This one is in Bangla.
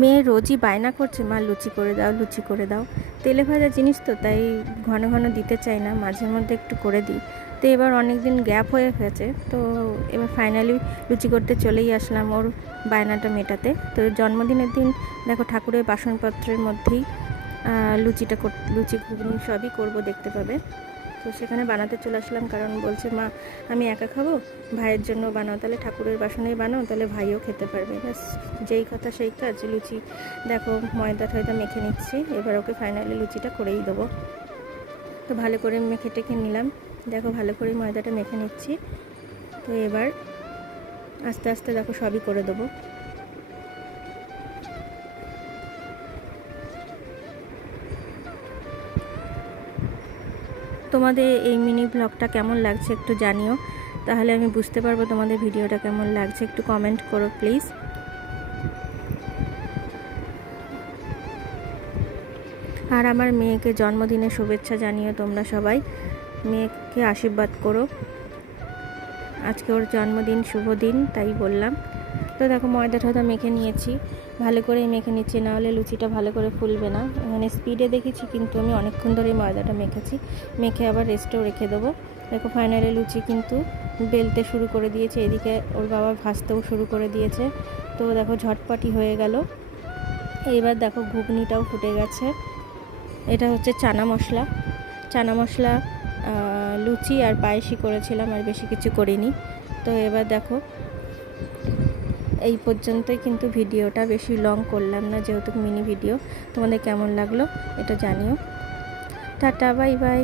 মেয়ে রোজই বায়না করছে, মা লুচি করে দাও, লুচি করে দাও। তেলে ভাজা জিনিস তো, তাই ঘন ঘন দিতে চাই না, মাঝে মধ্যে একটু করে দিই। তো এবার অনেক দিন গ্যাপ হয়ে গেছে, তো এবার ফাইনালি লুচি করতে চলেই আসলাম ওর বায়নাটা মেটাতে। তো জন্মদিনের দিন দেখো ঠাকুরের বাসনপত্রের মধ্যেই লুচি ঘুগনি সবই করবো, দেখতে পাবে। তো সেখানে বানাতে চলে আসলাম, কারণ বলছে মা আমি একা খাবো, ভাইয়ের জন্য বানাও, তাহলে ঠাকুরের বাসনেই বানাও, তাহলে ভাইও খেতে পারবে। ব্যাস যেই কথা সেই কাজ। লুচি দেখো ময়দা টয়দা মেখে নিচ্ছি, এবার ওকে ফাইনালি লুচিটা করেই দেবো। তো ভালো করে মেখে টেখে নিলাম, দেখো ভালো করে ময়দাটা মেখে নিচ্ছি। তো এবার আস্তে আস্তে দেখো সবই করে দেবো। তোমাদের এই মিনি ব্লগটা কেমন লাগছে একটু জানিও, তাহলে আমি বুঝতে পারবো তোমাদের ভিডিওটা কেমন লাগছে। একটু কমেন্ট করো প্লিজ। আর আমার মেয়েকে জন্মদিনের শুভেচ্ছা জানিও তোমরা সবাই, মেয়েকে আশীর্বাদ করো। আজকে ওর জন্মদিন, শুভ দিন, তাই বললাম। তো দেখো ময়দা টয়দা মেখে নিয়েছি, ভালো করে মেখে নিচ্ছি, নাহলে লুচিটা ভালো করে ফুলবে না। এখানে স্পিডে দেখেছি, কিন্তু আমি অনেকক্ষণ ধরে ময়দাটা মেখেছি, মেখে আবার রেস্টেও রেখে দেবো। দেখো ফাইনালি লুচি কিন্তু বেলতে শুরু করে দিয়েছে, এদিকে ওর বাবা ভাজতেও শুরু করে দিয়েছে। তো দেখো ঝটপটি হয়ে গেল। এইবার দেখো ঘুগনিটাও ফুটে গেছে। এটা হচ্ছে চানা মশলা লুচি আর পায়েসই করেছিলাম, আর বেশি কিছু করিনি। তো এবার দেখো এই পর্যন্তই কিন্তু ভিডিওটা, বেশি লং করলাম না, যেহেতু মিনি ভিডিও। তোমাদের কেমন লাগলো এটা জানিও। Tata, bye bye.